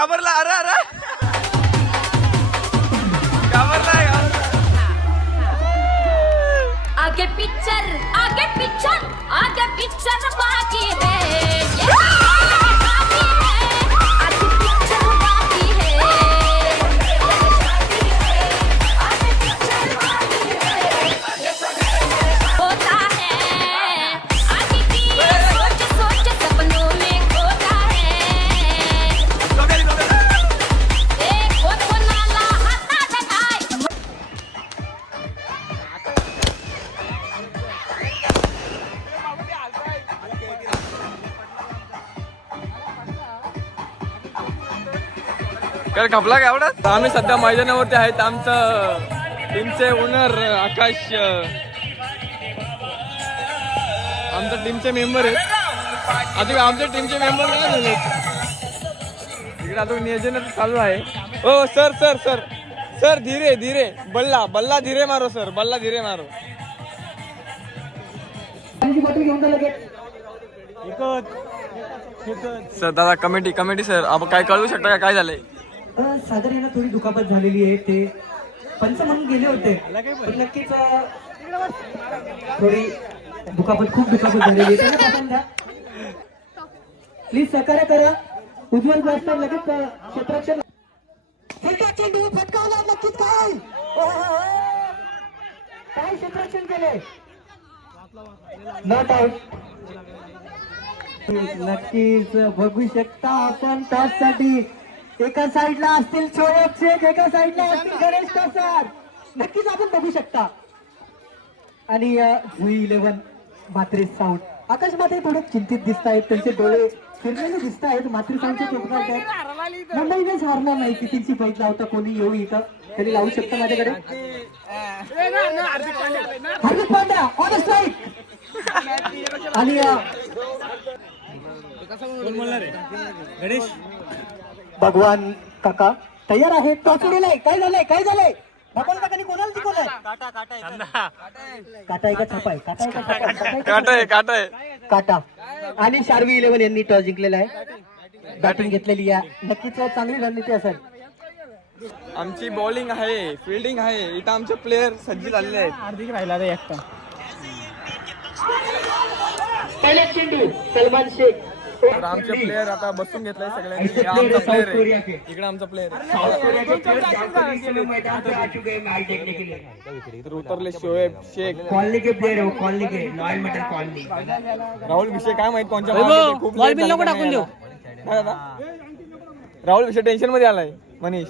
घाबरला अरे अरे. घाबरलाय घाबरला. आगे पिक्चर आगे पिक्चर आगे पिक्चर बाकी है. तर खपला का एवढा? आम्ही सध्या मैदानावरती आहेत. आमचं टीमचे ओनर आकाश आमच्या टीमचे मेंबर आहेत. आता आमच्या टीमचे मेंबर काय झाले? इकडे आता नियोजन चालू आहे. हो सर सर सर सर धीरे धीरे. बल्ला बल्ला धीरे मारो सर बल्ला धीरे मारो. सर दादा कमिटी कमिटी सर आपण काय कळवू शकता का? काय झालंय? अ, सादर यांना थोडी दुखापत झालेली आहे ते पंच म्हणून गेले होते. पण नक्कीच थोडी दुखापत खूप दुखापत झालेली आहे. प्लीज सहकार्य करा. उज्ज्वल ब्लास्टर लगेच फटका चेंडू फटकावला नक्कीच काय? ओहो! काय क्षेत्ररक्षण केले? नॉट आउट नक्कीच बघू शकता आपण साठी एका साईडला असतील शोएब शेख एका साईडला असतील गणेश कसार. नक्कीच आपण बघू शकता. आणि जुई इलेव्हन मात्रे साऊंड. आकाश मात्रे थोडे चिंतित दिसत आहेत त्यांचे डोळे फिरलेले दिसत आहेत मात्रे साऊंडचे आहेत. मुंबईनेच हारणार नाही कितीची पैक लावता कोणी येऊ इथं. तरी लावू शकता माझ्याकडे. हार्दिक पांड्या. ऑन स्ट्राईक आणि अ, भगवान काका तयार आहे टॉचलेला आहे काय झालंय? काय झालंय? भगवान काकानी कोणाला जिंकवलंय? काटा आहे का छापा आहे? काटा आहे का छापा आहे? काटा आहे का काट आहे काट आहे. काटा. आणि शार्वी इलेव्हन यांनी टॉस जिंकलेला आहे. बॅटिंग घेतलेली आहे. नक्कीच चांगली रणनीती असेल. आमची बॉलिंग आहे फिल्डिंग आहे. इथं आमचे प्लेयर सज्ज झालेले आहेत. हार्दिक राहिला रे एकटा. पहिले चेंडू सलमान शेख. तर आमचे प्लेयर आता बसून घेतलाय सगळ्यांनी. हा आमचा है प्लेयर साउथ कोरिया आहे के। इकडे आमचा प्लेयर साउथ कोरिया के प्लेयर साउथ कोरिया के मैदान पे आ चुके हैं मैच देखने के लिए तर उतरले शोएब शेख. कॉलनी के प्लेयर है वो कॉलनी के लॉयल मटर कॉलनी राहुल विषय काय माहीत कोणच्या खूप late झालं का नाही यायला. काय दादा? राहुल विषय टेन्शनमध्ये आलाय मनीष.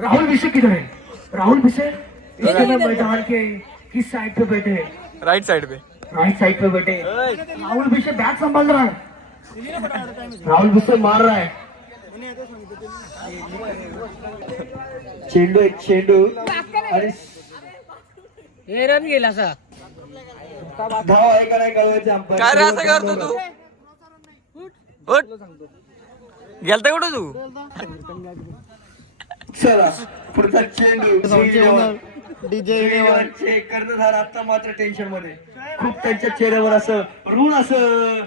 राहुल विषय किधर है? राहुल विषय? इस समय मैदान के किस साइड पे बैठे हैं? राईट साइड पे. राइट साइड पे बैठे हैं राहुल विषय बैट संभाल रहा है राहुल विषय मार रहा है चेंडू एक चेंडू. आणि गेला असा. धाव आहे का नाही कळवायचे अंपायर. काय रे असं करतो तू? उठ. गेलता कुठं तू? चला पुढचा चेंडू. चेक कर्णधार आता मात्र टेन्शनमध्ये. खूप त्यांच्या चेहऱ्यावर असं ऋण असं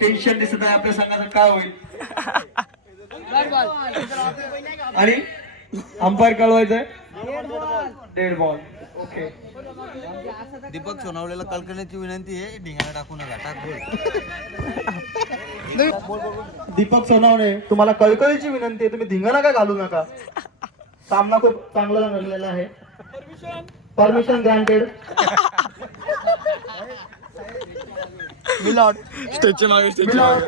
टेन्शन दिसत आहे. आपल्या संघाचं काय होईल? आणि अंपायर कळवायचंय? डेड बॉल ओके दीपक सोनावलेला कळकळण्याची विनंती आहे ढिंगाणा टाकू नका. दीपक सोनावणे तुम्हाला कळकळीची विनंती आहे तुम्ही धिंगाणा का घालू नका. सामना खूप चांगला रंगलेला आहे. परमिशन ग्रांटेड मिलॉट स्टेजच्या मागे स्टेजच्या मागे.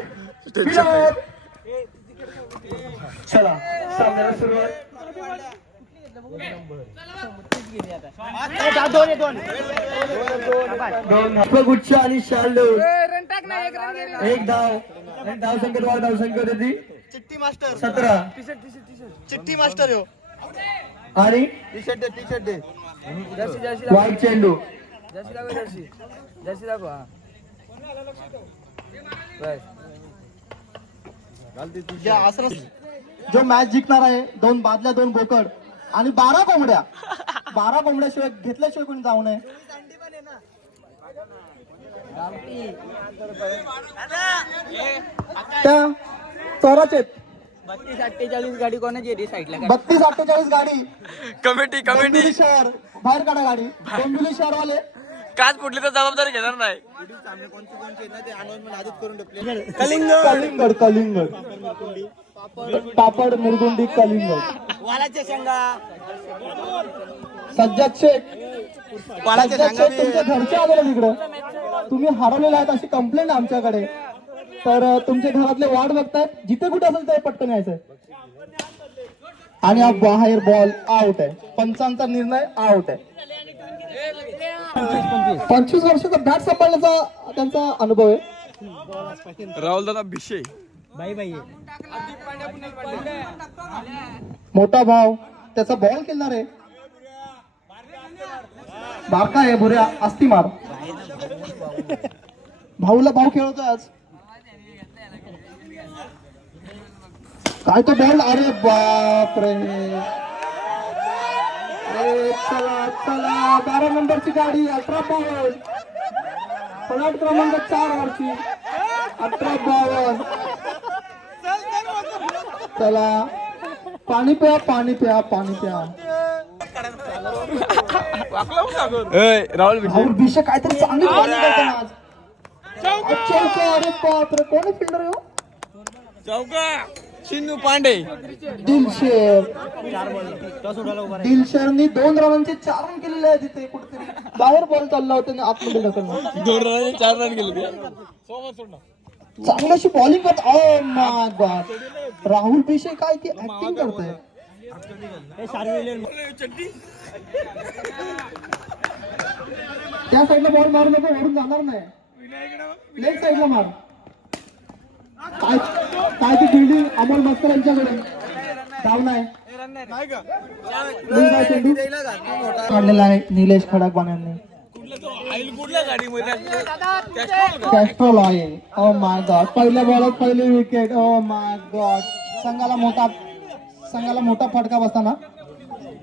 स्टेजच्या मागे. मिलॉट चला सामन्याला सुरुवात. दोन पुष्पगुच्छ आणि शाल्डू एक धाव. एक धाव संख्येत वाढ धाव संख्या होती. चिट्टी मास्टर. सतरा. चिट्टी मास्टर हो. आणि टी शर्ट दे. टी शर्ट दे वाईट चेंडू. या असं जो मॅच जिंकणार आहे दोन बादल्या दोन बोकड आणि बारा कोंबड्या. बारा कोंबड्याशिवाय घेतल्याशिवाय कोणी जाऊ नये. त्या चोराचे बत्तीस अठ्ठेचाळीस गाडी कोणाची आहे रे साईडला? बत्तीस अठ्ठेचाळीस गाडी. Committee committee. डोंबिवली शहर. बाहेर काढा गाडी. डोंबिवली शहरवाले. काच फुटली तर जबाबदारी घेणार नाही. कलिंगड. कलिंगड पापड मुरगुंडी कलिंगड. वालाच्या शेंगा. सज्जाद शेख. सज्जाद शेख तुमच्या घरचे आलेले तिकडं. तुम्ही हरवलेले आहेत अशी कंप्लेंट आमच्याकडे. तर अं, तुमच्या घरातले वाट बघतायत. जिथे कुठे असेल ते पटकन यायचंय. आणि हा बाहेर बॉल आउट आहे. पंचांचा निर्णय आउट आहे. पंचवीस वर्षाचा बॅट सांभाळण्याचा त्यांचा अनुभव आहे. राहुल दादा भिशे. मोठा भाव. त्याचा बॉल खेळणार आहे. बारका आहे भुऱ्या अस्ती मार भाऊला भाऊ खेळवतोय आज. काय तो बॉल. अरे बाप रे चला चला. बारा नंबरची गाडी अठरा बावन. पलाट क्रमांक चार वरची. अठरा बावन. चला. पाणी प्या पाणी प्या पाणी प्या. राहुल विषय काहीतरी चांगली बॉलिंग करताना आज. चौका. अरे बाप रे कोण फिल्डर हो? चौका. शिंदू पांडे. दिलशेर. दिलशेरनी दोन रनांचे चार रन केलेले आहे तिथे कुठेतरी. बाहेर बॉल चालला होता आणि आतमध्ये ढकलला. दोन रनाचे चार रन गेले चांगली अशी बॉलिंग करत ओ माय गॉड राहुल पिशे काय ती ऍक्टिंग करतोय? त्या साईडला बॉल मारू नको वरून जाणार नाही. लेग साईडला मार. काय काय ती फिल्डिंग अमोल मस्कर यांच्याकडे? चेंडू. काढलेला आहे निलेश कुठल्या गाडीमध्ये? कॅस्ट्रॉल आहे. ओ माय गॉड पहिल्या बॉलात पहिली विकेट ओ माय गॉड संघाला मोठा संघाला मोठा फटका बसताना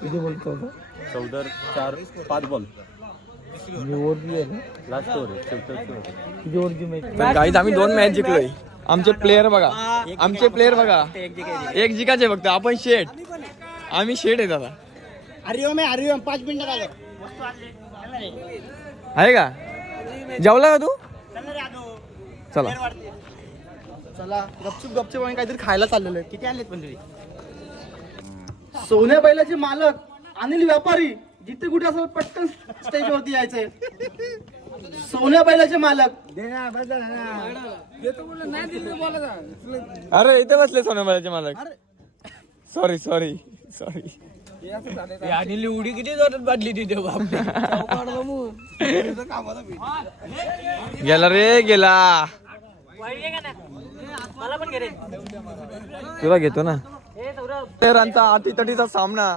किती बोलतो चौदा चार पाच बॉल ओव्हर लास्ट ओव्हर आहे शेवटची over. किती ओव्हरची मॅच गाईज आम्ही दोन मॅच जिंकलोय. आमचे प्लेयर बघा. आमचे प्लेयर बघा. एक जिकाचे फक्त. आपण शेट आम्ही शेट आहे दादा. हरिओम आहे हरिओम. पाच मिनिटात आलो. आहे का? जेवला का तू? चला चला. गपचूप गपचूप आणि काहीतरी खायला चाललेलं आहे. किती आणलेत पण तुम्ही? सोन्या बैलाचे मालक अनिल व्यापारी जिथे कुठे असं पटकन स्टेज वरती यायचंय. सोन्या बैलाचे मालक. अरे इथे बसले सोन्याबाईचे मालक. सॉरी सॉरी सॉरी आणि उडी किती जोरात बाटली तिथे गेला रे गेला. मला पण घे तुला घेतो ना. प्लेअरांचा अटीतटीचा सामना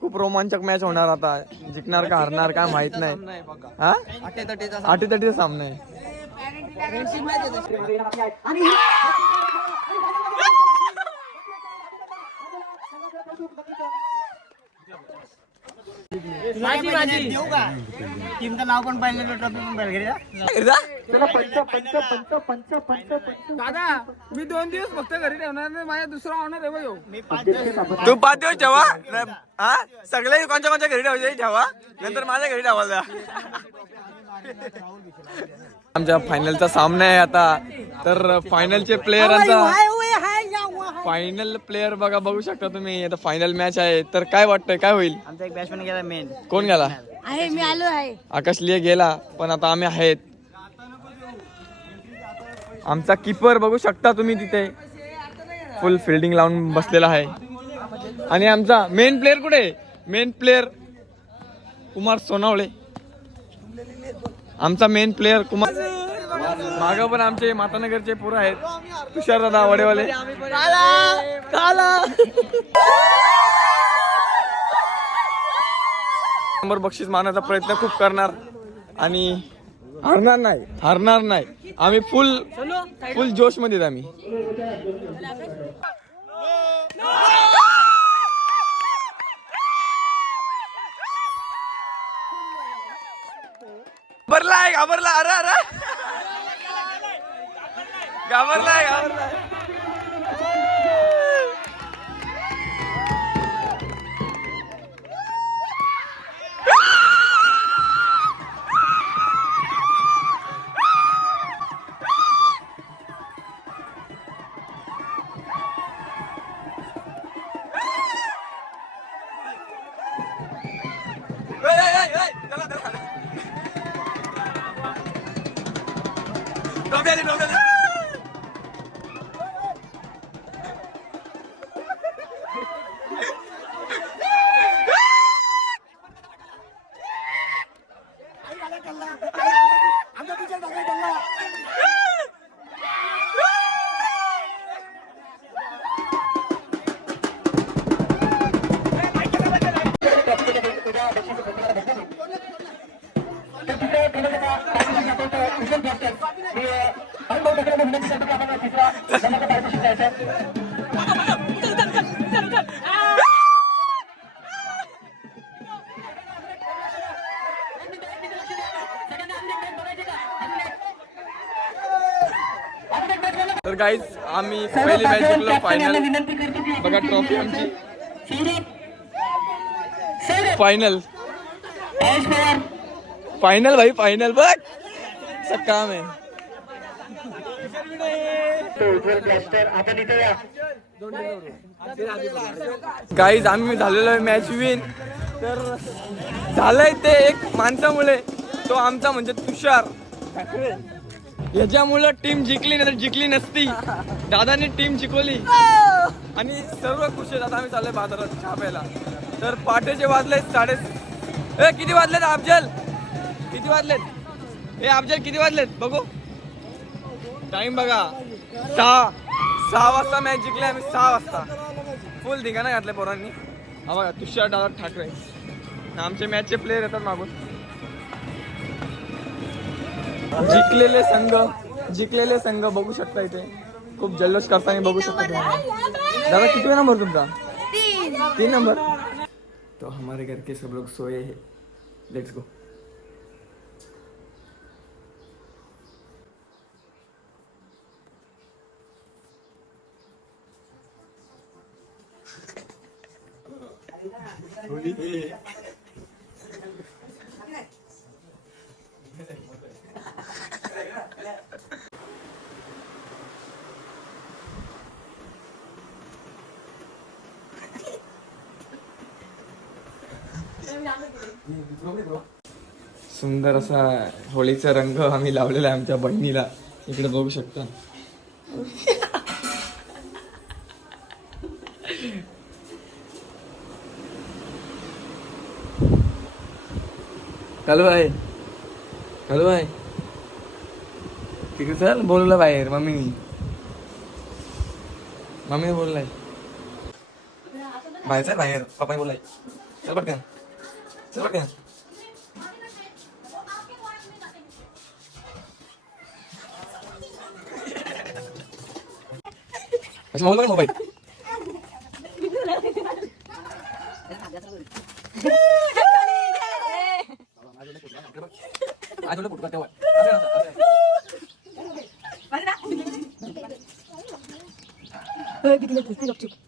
खूप रोमांचक मॅच होणार आता. जिंकणार का हरणार काय माहीत नाही. हा? अटीतटीचा सामना आहे. माझी माझी देऊ का? टीमचं नाव पण पाहिलं ट्रॉफी पण पाहिलं घरी जा. जा. चला पंच पंच पंच पंच पंच पंच. दादा मी दोन दिवस फक्त घरी ठेवणार नाही दुसरा ऑनर आहे. तू पाच दिवस ठेवा. हा? सगळे कोणत्या कोणत्या घरी ठेवायचे ठेवा. नंतर माझ्या घरी ठेवायला आमच्या फायनलचा सामना आहे आता. तर फायनलचे प्लेयरांचा फायनल प्लेयर बघा बघू शकता तुम्ही. आता फायनल मॅच आहे. तर काय वाटतंय काय होईल? आमचा एक बॅट्समॅन गेला मेन कोण गेला? आहे मी आलो आहे. आकाश लिये गेला पण आता आम्ही आहेत. आमचा किपर बघू शकता तुम्ही तिथे. फुल फिल्डिंग लावून बसलेला आहे. आणि आमचा मेन प्लेअर कुठे? Main player Kumar Sonawale. आमचा मेन प्लेअर कुमार माग पण आमचे मातानगरचे पोरं आहेत. तुषार दादा वडेवाले नंबर बक्षीस मारण्याचा प्रयत्न खूप करणार. आणि हरणार नाही. हरणार नाही. आम्ही फुल फुल जोशमध्ये आम्ही. घाबरलाय घाबरला अरे अरे. घाबरलाय घाबरलाय तर गाईज आम्ही पहिली मॅच जिंकलो फायनल बघा ट्रॉफी आमची. फायनल फायनल भाई फायनल बघ. असं काम आहे गाईज आम्ही झालेलो आहे मॅच विन तर झालंय ते एक माणसामुळे. तो आमचा म्हणजे तुषार. याच्यामुळं टीम जिंकली नाही तर जिंकली नसती. दादाने टीम जिंकवली. आणि सर्व खुश आहेत. आता आम्ही चाललोय बाजारात छापायला. तर पाटेचे वाजले साडे ए किती वाजलेत अफजल? किती वाजलेत? ए अफजल किती वाजलेत? बघू. टाइम बघा. सहा सहा वाजता मॅच जिंकली आम्ही सहा वाजता. फुल धिंगाणा घातल्या पोरांनी. हा बघा तुषार दादा ठाकरे. आमचे मॅचचे प्लेयर येतात मागून. जिंकलेले संघ जिंकलेले संघ बघू शकता इथे. खूप जल्लोष करताना बघू शकता तुम्ही. दादा किती नंबर तुमचा? तीन. नंबर तो हमारे घर के सब लोग सोए हैं. लेट्स गो सुंदर असा होळीचा रंग आम्ही लावलेला आहे आमच्या बहिणीला. इकडे बघू शकता. कालू आहे कालू आहे तिकडे चल बोलवलं बाहेर मम्मीनी. मम्मीने बोललाय. बाहेर चल बाहेर पप्पा बोललाय. चल पटकन. चल पटकन. मोबाईल. Suspiro chico.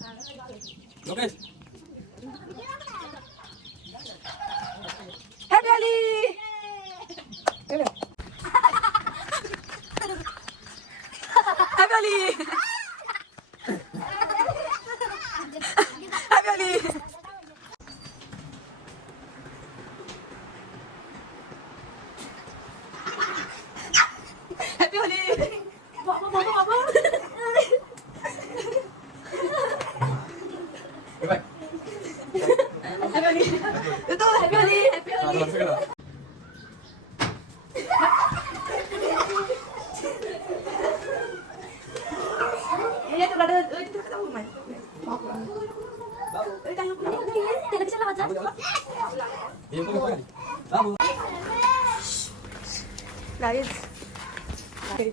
சரி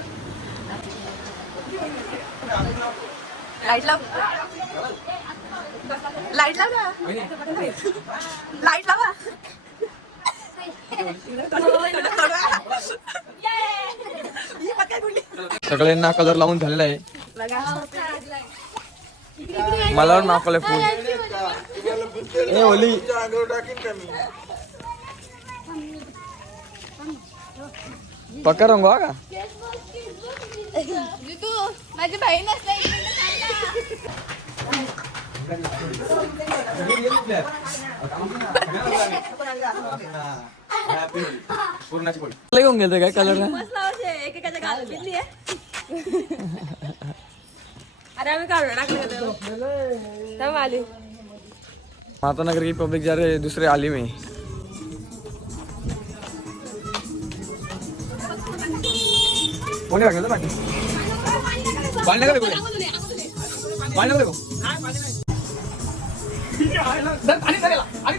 लाइट लाव. लाइट लाव लाइट लावा. सगळ्यांना कलर लावून झालेला आहे. मला मागवलंय फुल. ए होली पक्का रंग का? माझी बहीण पोळी लय घेऊन गेलते काय कलर एकेकाच्या गाल बिल्ली आहे. अरे आम्ही काढून टाकलं आली. माता नगर की पब्लिक जा रहे दूसरे आली में. कोणी टाकलं पाणी पाणी नका देखो पाणी नको पाणी नाही. आणि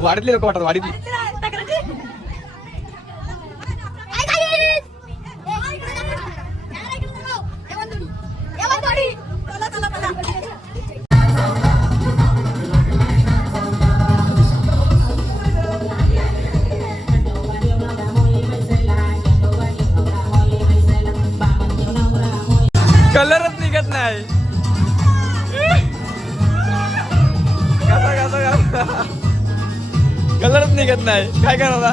വടലിലൊക്കെ വട്ടത് വടലിൽ कलरच निघत नाही. काय करायला